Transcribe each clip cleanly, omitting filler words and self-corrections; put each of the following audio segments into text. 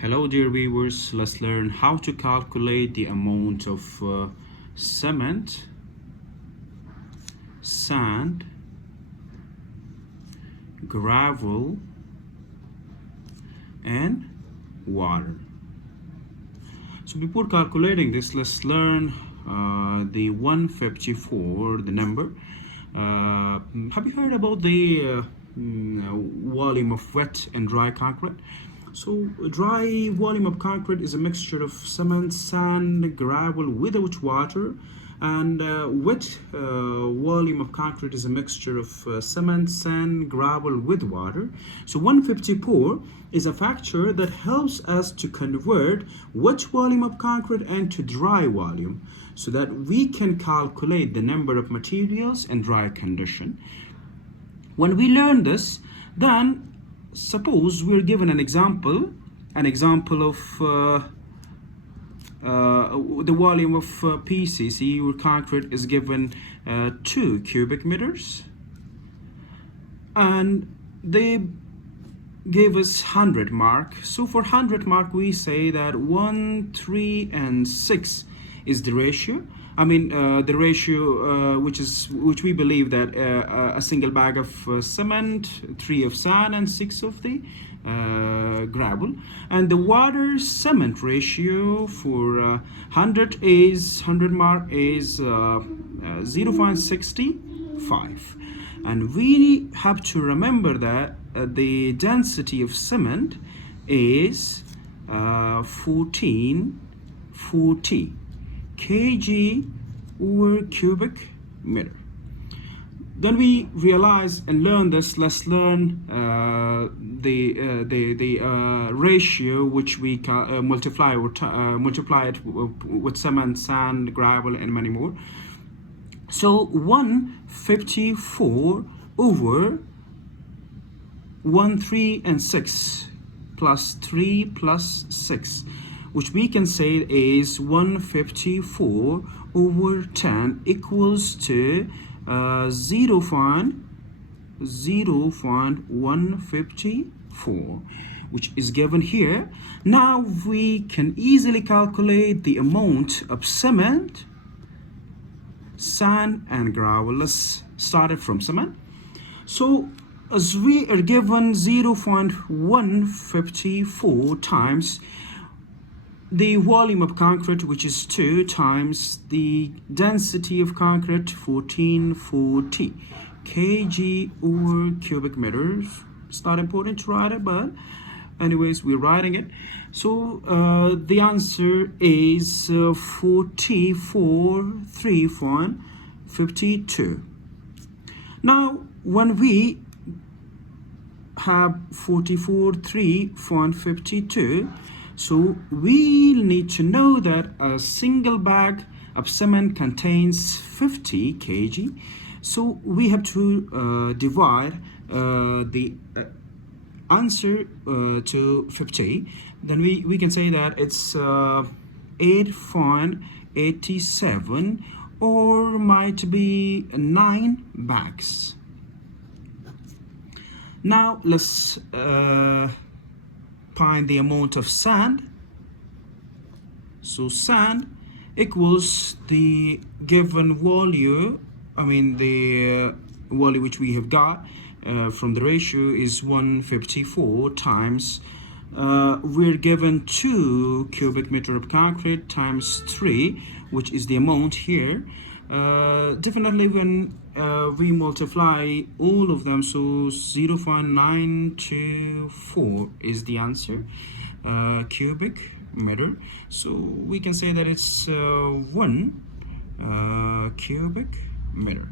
Hello dear viewers, let's learn how to calculate the amount of cement, sand, gravel and water. So before calculating this, let's learn the 154, the number. Have you heard about the volume of wet and dry concrete? So dry volume of concrete is a mixture of cement, sand, gravel without water, and wet volume of concrete is a mixture of cement, sand, gravel with water. So 154 is a factor that helps us to convert wet volume of concrete into dry volume so that we can calculate the number of materials in dry condition. When we learn this, then suppose we're given an example of the volume of PCC or concrete is given 2 cubic meters, and they gave us 100 mark. So for 100 mark we say that 1, 3 and 6 is the ratio. The ratio which we believe that a single bag of cement, 3 of sand and 6 of the gravel, and the water cement ratio for 100 mark is 0.65, and we have to remember that the density of cement is 1440 kg over cubic meter. Then we realize and learn this. Let's learn the ratio which we can multiply it with cement, sand, gravel, and many more. So 154 over 1, 3, and 6 plus 3 plus 6, which we can say is 154 over 10 equals to 0.154, which is given here. Now we can easily calculate the amount of cement, sand and gravel. Let's start it from cement. So as we are given 0.154 times the volume of concrete, which is 2, times the density of concrete, 1440 kg over cubic meters. It's not important to write it, but anyways, we're writing it. So the answer is 44.3.52. Now when we have 44.3.52, so we need to know that a single bag of cement contains 50 kg. So we have to divide the answer to 50. Then we can say that it's 8.87 or might be 9 bags. Now let's find the amount of sand. So sand equals the given volume, the volume which we have got from the ratio is 154 times we're given 2 cubic meter of concrete times 3, which is the amount here. Definitely when we multiply all of them, so 0.924 is the answer, cubic meter. So we can say that it's 1 cubic meter.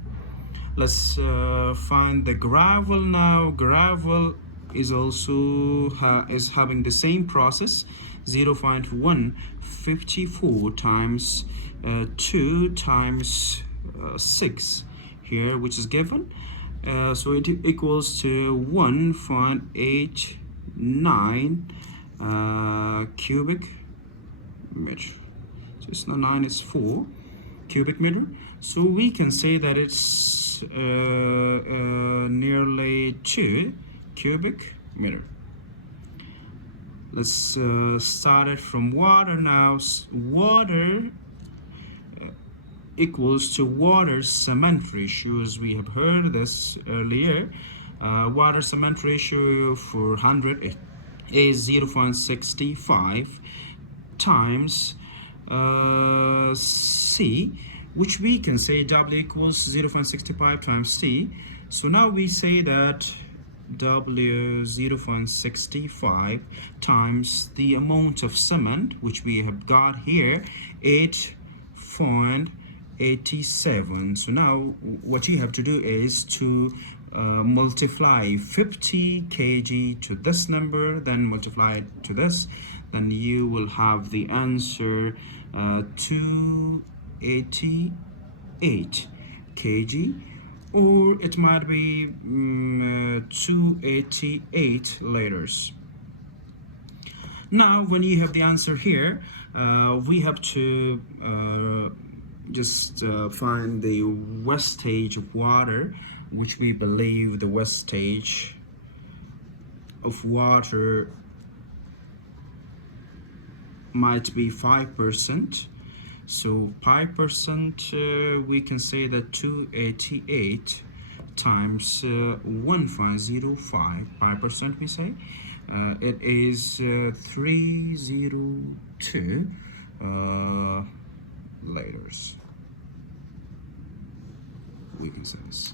Let's find the gravel now. Gravel is also is having the same process, 0.154 times 2 times 6 here, which is given. So it equals to 1.89 cubic meter. So it's not 9, it's 4 cubic meter. So we can say that it's nearly 2 cubic meter. Let's start it from water now. Water equals to water cement ratio, as we have heard this earlier. Water cement ratio for 100 is 0.65 times C, which we can say W equals 0.65 times C. So now we say that W 0.65 times the amount of cement, which we have got here, 8.87. So now what you have to do is to multiply 50 kg to this number, then multiply it to this, then you will have the answer 288 kg, or it might be 288 liters. Now when you have the answer here, we have to just find the wastage of water, which we believe the wastage of water might be 5%. So 5%, we can say that 288 times 1.05, 5% we say, it is 302 liters. We can say this.